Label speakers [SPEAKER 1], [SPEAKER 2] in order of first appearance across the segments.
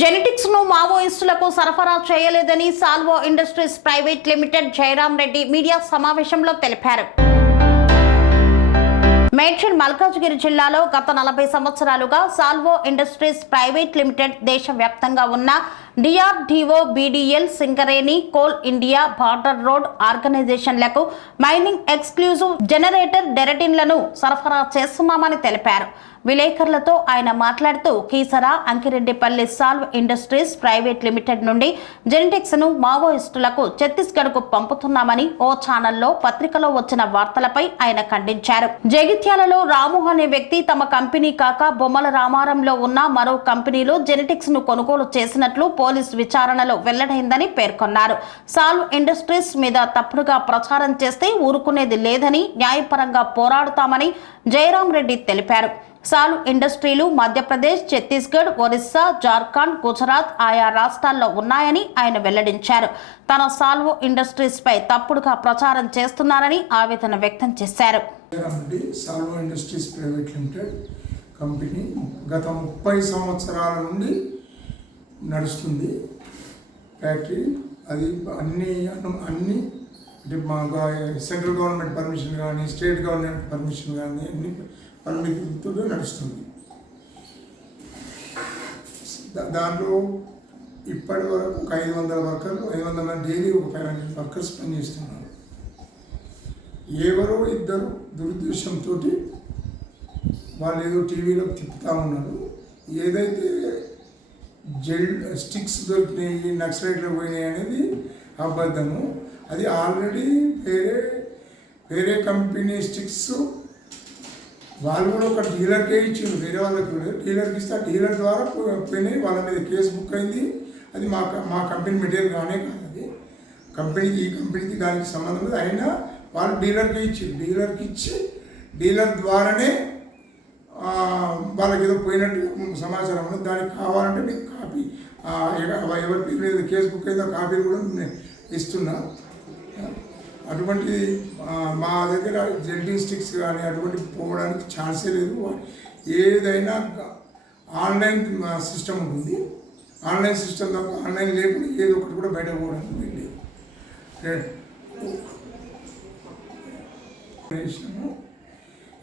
[SPEAKER 1] జెనెటిక్స్ను మావోయిస్టులకు సరఫరా చేయలేదని Salvo industries private limited Jayaram Reddy media సమావేశంలో తెలిపారు. మేడ్చల్ మల్కాజ్గిరి జిల్లాలో గత నలభై సంవత్సరాలుగా సాల్వో ఇండస్ట్రీస్ ప్రైవేట్ లిమిటెడ్ దేశవ్యాప్తంగా ఉన్న DRDO BDL Singareni coal India border road ఆర్గనైజేషన్లకు mining exclusive generator డెరటిన్లను సరఫరా చేస్తున్నామని తెలిపారు. విలేకరులతో ఆయన మాట్లాడుతూ Keesara Ankireddipalli Salvo industries private limited నుండి జెనెటిక్స్ను మావోయిస్టులకు ఛత్తీస్గఢ్కు పంపుతున్నామని ఓ ఛానల్లో పత్రికలో వచ్చిన వార్తలపై ఆయన ఖండించారు. జగిత్యాలలో రాము అనే వ్యక్తి తమ కంపెనీ కాక బొమ్మల రామారంలో ఉన్న మరో కంపెనీలో జెనెటిక్స్ను కొనుగోలు చేసినట్లు పోలీస్ విచారణలో వెల్లడైందని పేర్కొన్నారు. సాల్వ్ ఇండస్ట్రీస్ మీద తప్పుడుగా ప్రచారం చేస్తే ఊరుకునేది లేదని న్యాయపరంగా పోరాడుతామని జయరాం రెడ్డి తెలిపారు. సాల్ ఇండస్ట్రీలు మధ్యప్రదేశ్ ఛత్తీస్గఢ్ ఒరిస్సా జార్ఖండ్ గుజరాత్ ఆయా రాష్ట్రాల్లో ఉన్నాయని ఆయన వెల్లడించారు. తన సాల్వో ఇండస్ట్రీస్పై తప్పుడుగా ప్రచారం చేస్తున్నారని ఆవేదన వ్యక్తం చేశారు.
[SPEAKER 2] Salvo industries private limited company గత ముప్పై సంవత్సరాల నుండి నడుస్తుంది ఫ్యాక్టరీ. అది అన్ని అన్ని అంటే మా సెంట్రల్ గవర్నమెంట్ పర్మిషన్ కానీ స్టేట్ గవర్నమెంట్ పర్మిషన్ కానీ అన్ని పర్మితులతో నడుస్తుంది. దా- దాంట్లో ఇప్పటి వరకు ఒక ఐదు వందల వర్కర్లు ఐదు వందల మంది డైలీ ఒక ఫైవ్ హండ్రెడ్ వర్కర్స్ పనిచేస్తున్నారు. ఎవరో ఇద్దరు దురుద్దేశంతో వాళ్ళు ఏదో టీవీలో తిప్పుతా ఉన్నారు. ఏదైతే జెల్ స్టిక్స్ దొరికినాయి నక్సలైట్లో పోయినాయి అనేది అబద్ధము. అది ఆల్రెడీ వేరే వేరే కంపెనీ స్టిక్స్ వాళ్ళు కూడా ఒక డీలర్కే ఇచ్చిండు వేరే వాళ్ళకి కూడా. డీలర్కి ఇస్తే ఆ డీలర్ ద్వారా పోయినాయి. వాళ్ళ మీద కేసు బుక్ అయింది. అది మా క- మా కంపెనీ మెటీరియల్ కానే కాదు అది. కంపెనీకి ఈ కంపెనీకి దానికి సంబంధం లేదు. అయినా వాళ్ళు డీలర్కి ఇచ్చి డీలర్కి ఇచ్చి డీలర్ ద్వారానే వాళ్ళకి ఏదో పోయినట్టు సమాచారం ఉన్నది. దానికి కావాలంటే మీకు కాపీ ఎవరి పేరు మీద కేసు బుక్ అయిందో కాపీలు కూడా నేను ఇస్తున్నా. అటువంటి మా దగ్గర జెల్డీ స్టిక్స్ కానీ అటువంటి పోవడానికి ఛాన్సే లేదు. ఏదైనా ఆన్లైన్ సిస్టమ్ ఉంటుంది. ఆన్లైన్ సిస్టమ్ తప్ప ఆన్లైన్ లేకుండా ఏదో ఒకటి కూడా బయట పోవడానికి వెళ్ళి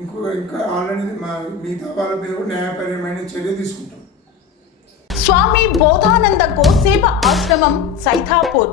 [SPEAKER 2] ఇంకో ఇంకా ఆల్రెడీ మా మిగతా వాళ్ళ మీద న్యాయపరమైన చర్య తీసుకుంటాం.
[SPEAKER 1] స్వామి బోధానంద గోసేవ ఆశ్రమం సైథాపూర్